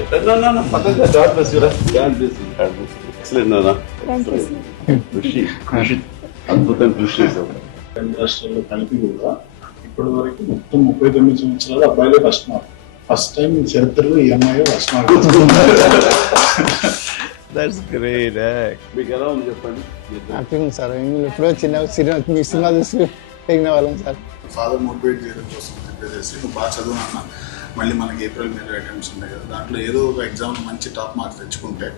Right. No. God bless you. God bless you. Excellent, Nana. కృషి అద్భుతం కృషి చేశారు. రెండు రాష్ట్రాల్లో కలిపి కూడా ఇప్పటి వరకు మొత్తం 39 సంవత్సరాలు అబ్బాయిలే ఫస్ట్ టైం చరిత్రలో ఈ అమ్మాయి ఫస్ట్ మార్క్. That's great. మీకు ఎలా ఉంది చెప్పండి. హ్యాపీగా సార్ ఎప్పుడో చిన్న మీ సినిమా చూసి పెరిగిన వాళ్ళం సార్. ఫాదర్ మోటివేట్ చేయడం కోసం చెప్పేసి నువ్వు బాగా చదువు అన్న, మళ్ళీ మనకి ఏప్రిల్ మే అటెంప్ట్స్ ఉంటాయి కదా, దాంట్లో ఏదో ఒక ఎగ్జామ్ మంచి టాప్ మార్క్స్ తెచ్చుకుంటే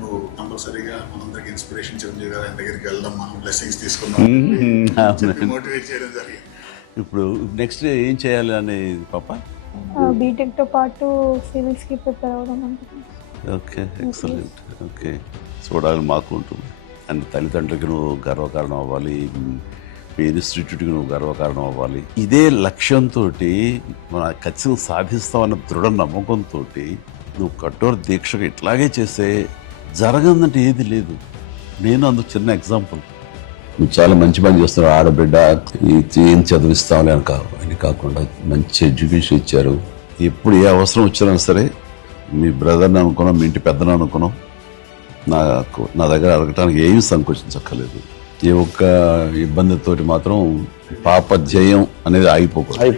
నువ్వు కంపల్సరీగా మనందరికి ఇన్స్పిరేషన్ చిరంజీవి గారి దగ్గరికి వెళ్దాం, మనం బ్లెస్సింగ్స్ తీసుకుందాం మోటివేట్ చేయడం జరిగింది. ఇప్పుడు నెక్స్ట్ ఏం చేయాలి అని పాప? బీటెక్ తో పాటు సివిల్స్ కి ప్రిపేర్ అవ్వడం అనుకుంటున్నాను. Okay, excellent. ఓకే, చూడాలని మాకు ఉంటుంది. అండ్ తల్లిదండ్రులకి నువ్వు గర్వకారణం అవ్వాలి, మీ ఇన్స్టిట్యూట్కి నువ్వు గర్వకారణం అవ్వాలి. ఇదే లక్ష్యంతో మన ఖచ్చితంగా సాధిస్తామన్న దృఢ నమ్మకంతో నువ్వు కఠోర దీక్షగా ఇట్లాగే చేస్తే జరగదంటే ఏది లేదు. నేను అందుకు చిన్న ఎగ్జాంపుల్. నువ్వు చాలా మంచి పని చేస్తున్నావు. ఆడబిడ్డ ఏం చదివిస్తావులే అని కాకుండా మంచి ఎడ్యుకేషన్ ఇచ్చారు. ఎప్పుడు ఏ అవసరం వచ్చినా సరే మీ బ్రదర్ని అనుకున్నాం, మీ ఇంటి పెద్దను అనుకున్నాం, నా దగ్గర అడగటానికి ఏమీ సంకోచించక్కర్లేదు. ఏ ఒక్క ఇబ్బందితో మాత్రం పాప జయం అనేది అయిపోతుంది.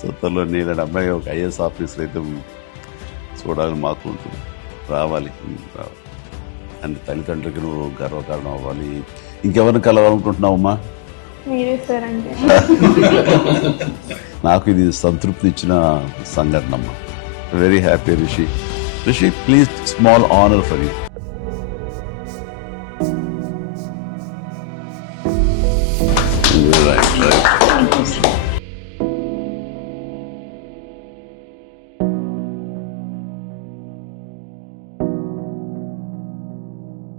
సో త్వరలో నేను అమ్మాయి ఒక ఐఏఎస్ ఆఫీసర్ అయితే చూడాలని మాకు ఉంటుంది. రావాలి. అండ్ తల్లిదండ్రులకి నువ్వు గర్వకారణం అవ్వాలి. ఇంకెవరిని కలవాలనుకుంటున్నావమ్మా? మీరే సార్ అంటే నాకు ఇది సంతృప్తి ఇచ్చిన సంఘటన అమ్మా. Very happy. Rishi please, small honour for you. Right.